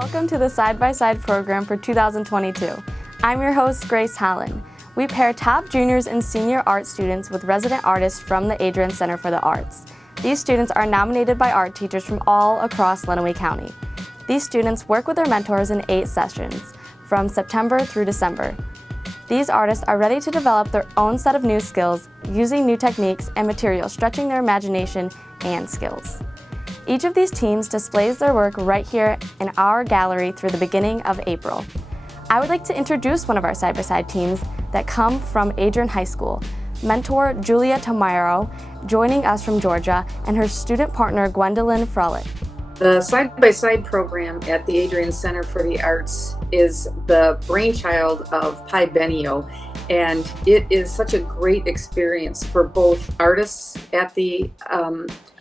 Welcome to the Side-by-Side program for 2022. I'm your host, Grace Hallen. We pair top juniors and senior art students with resident artists from the Adrian Center for the Arts. These students are nominated by art teachers from all across Lenawee County. These students work with their mentors in 8 sessions, from September through December. These artists are ready to develop their own set of new skills, using new techniques and materials, stretching their imagination and skills. Each of these teams displays their work right here in our gallery through the beginning of April. I would like to introduce one of our side-by-side teams that come from Adrian High School. Mentor Julia Tomar, joining us from Georgia, and her student partner Gwendolyn Frolich. The side-by-side program at the Adrian Center for the Arts is the brainchild of Pi Benio, and it is such a great experience for both artists at the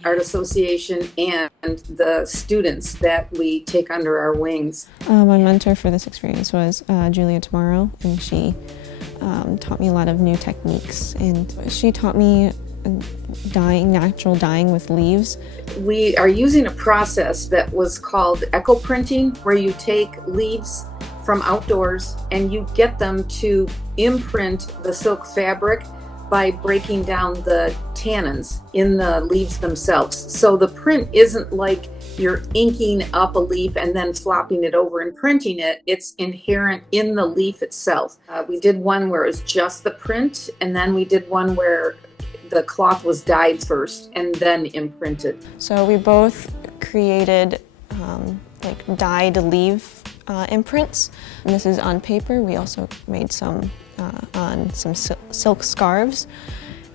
Art Association and the students that we take under our wings. My mentor for this experience was Julia Tomar, and she taught me a lot of new techniques, and she taught me natural dyeing with leaves. We are using a process that was called echo printing, where you take leaves from outdoors and you get them to imprint the silk fabric by breaking down the tannins in the leaves themselves. So the print isn't like you're inking up a leaf and then flopping it over and printing it. It's inherent in the leaf itself. We did one where it was just the print, and then we did one where the cloth was dyed first and then imprinted. So we both created like dyed leaf imprints, and this is on paper. We also made some on some silk scarves,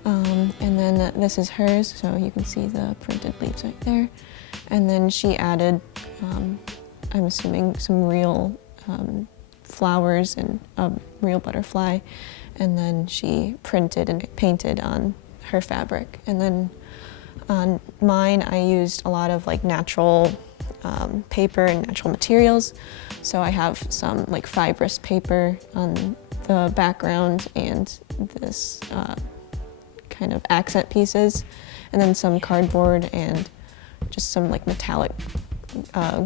and then this is hers, so you can see the printed leaves right there. And then she added, I'm assuming, some real flowers and a real butterfly, and then she printed and painted on her fabric. And then on mine, I used a lot of like natural paper and natural materials. So I have some like fibrous paper on the background and this kind of accent pieces, and then some cardboard and just some like metallic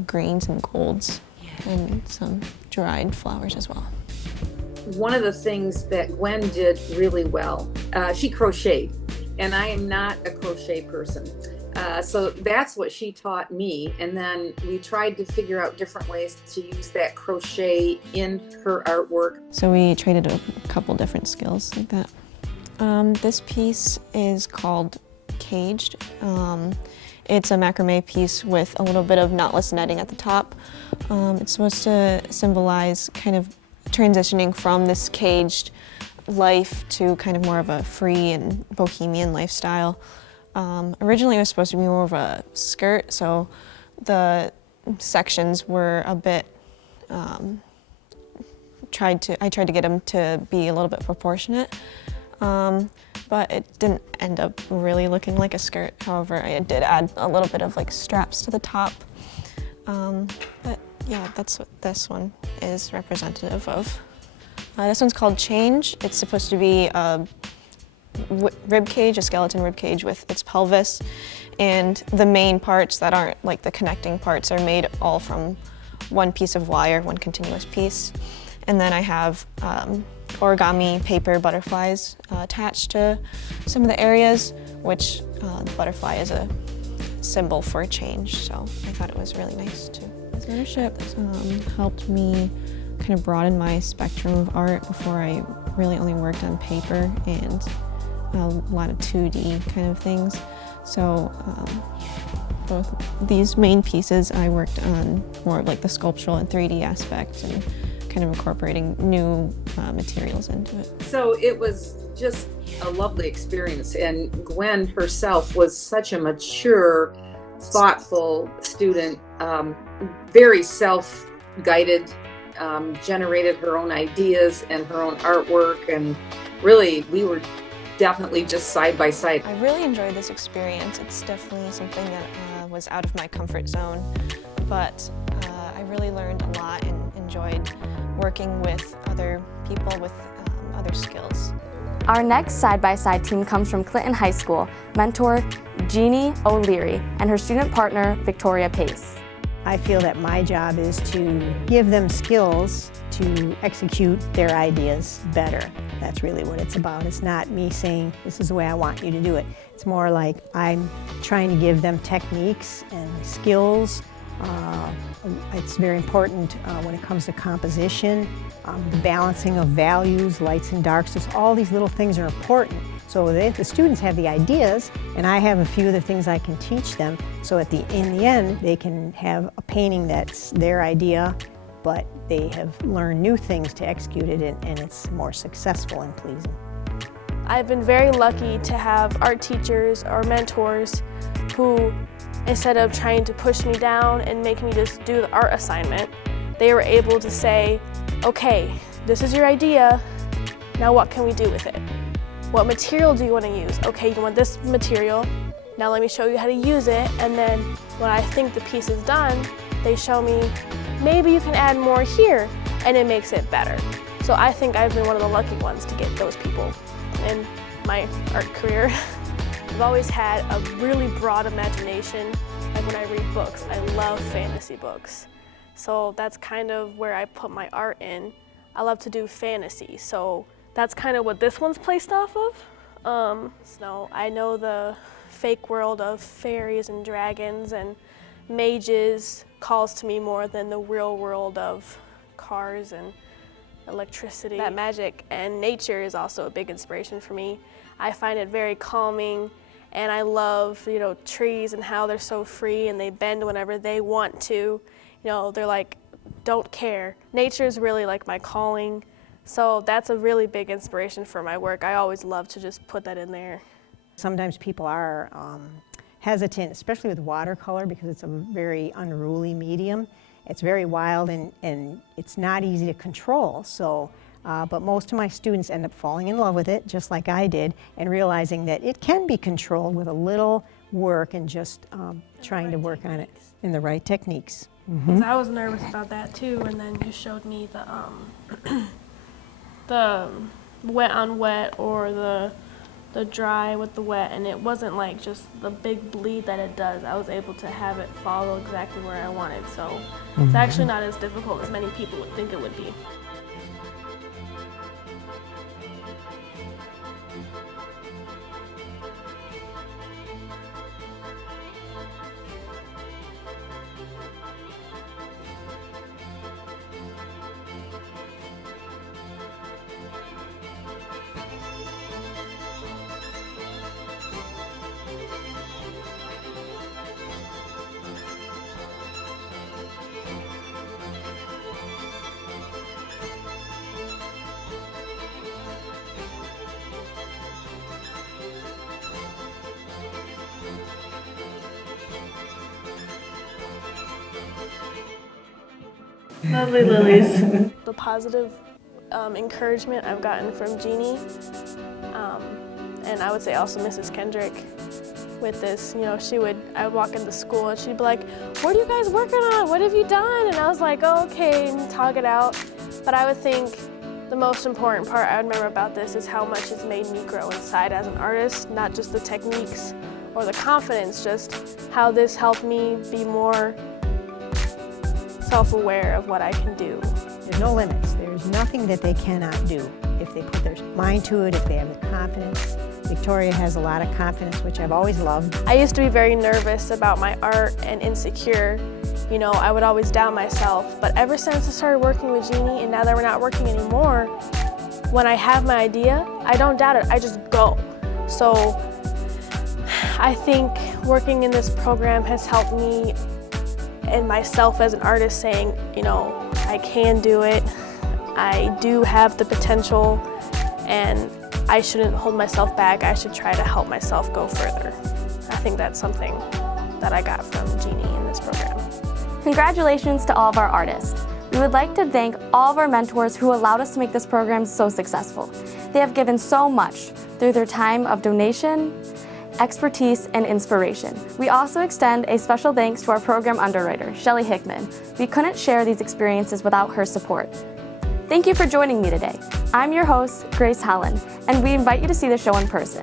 greens and golds, and some dried flowers as well. One of the things that Gwen did really well, she crocheted, and I am not a crochet person. So that's what she taught me, and then we tried to figure out different ways to use that crochet in her artwork. So we traded a couple different skills like that. This piece is called Caged. It's a macrame piece with a little bit of knotless netting at the top. It's supposed to symbolize kind of transitioning from this caged life to kind of more of a free and bohemian lifestyle. Originally it was supposed to be more of a skirt, so the sections were a bit, I tried to get them to be a little bit proportionate, but it didn't end up really looking like a skirt. However, I did add a little bit of like straps to the top. But yeah, that's what this one is representative of. This one's called Change. It's supposed to be a rib cage, a skeleton rib cage with its pelvis, and the main parts that aren't like the connecting parts are made all from one piece of wire, one continuous piece. And then I have origami paper butterflies attached to some of the areas, which the butterfly is a symbol for change, so I thought it was really nice too. This internship helped me kind of broaden my spectrum of art. Before, I really only worked on paper and a lot of 2D kind of things. So both these main pieces I worked on more of like the sculptural and 3D aspect, and kind of incorporating new materials into it. So it was just a lovely experience, and Gwen herself was such a mature, thoughtful student, very self-guided, generated her own ideas and her own artwork, and really we were definitely just side by side. I really enjoyed this experience. It's definitely something that was out of my comfort zone, but I really learned a lot and enjoyed working with other people with other skills. Our next side-by-side team comes from Clinton High School. Mentor Jeanne O'Leary and her student partner Victoria Pace. I feel that my job is to give them skills to execute their ideas better. That's really what it's about. It's not me saying, this is the way I want you to do it. It's more like I'm trying to give them techniques and skills. It's very important when it comes to composition, the balancing of values, lights and darks. Just all these little things are important. So the students have the ideas, and I have a few of the things I can teach them. So in the end, they can have a painting that's their idea, but they have learned new things to execute it, and it's more successful and pleasing. I've been very lucky to have art teachers or mentors who, instead of trying to push me down and make me just do the art assignment, they were able to say, okay, this is your idea, now what can we do with it? What material do you want to use? Okay, you want this material, now let me show you how to use it, and then when I think the piece is done, they show me, maybe you can add more here, and it makes it better. So I think I've been one of the lucky ones to get those people in my art career. I've always had a really broad imagination. Like when I read books, I love fantasy books. So that's kind of where I put my art in. I love to do fantasy, so that's kind of what this one's placed off of. So I know the fake world of fairies and dragons and mages calls to me more than the real world of cars and electricity. That magic and nature is also a big inspiration for me. I find it very calming, and I love, trees and how they're so free and they bend whenever they want to. They're like, don't care. Nature is really like my calling. So that's a really big inspiration for my work. I always love to just put that in there. Sometimes people are hesitant, especially with watercolor, because it's a very unruly medium. It's very wild and it's not easy to control. So, but most of my students end up falling in love with it, just like I did, and realizing that it can be controlled with a little work and just trying to work on it in the right techniques. Mm-hmm. I was nervous about that too, and then you showed me the wet on wet or the dry with the wet, and it wasn't like just the big bleed that it does. I was able to have it follow exactly where I wanted, so it's actually not as difficult as many people would think it would be. Lovely lilies. The positive encouragement I've gotten from Jeanne, and I would say also Mrs. Kendrick with this, I would walk into school and she'd be like, what are you guys working on? What have you done? And I was like, oh, okay, and talk it out. But I would think the most important part I remember about this is how much it's made me grow inside as an artist, not just the techniques or the confidence, just how this helped me be more self-aware of what I can do. There's no limits. There's nothing that they cannot do if they put their mind to it, if they have the confidence. Victoria has a lot of confidence, which I've always loved. I used to be very nervous about my art and insecure. I would always doubt myself. But ever since I started working with Jeanne, and now that we're not working anymore, when I have my idea, I don't doubt it, I just go. So I think working in this program has helped me and myself as an artist saying, I can do it, I do have the potential, and I shouldn't hold myself back. I should try to help myself go further. I think that's something that I got from Jeanne in this program. Congratulations to all of our artists. We would like to thank all of our mentors who allowed us to make this program so successful. They have given so much through their time of donation, expertise, and inspiration. We also extend a special thanks to our program underwriter, Shelly Hickman. We couldn't share these experiences without her support. Thank you for joining me today. I'm your host, Grace Holland, and we invite you to see the show in person.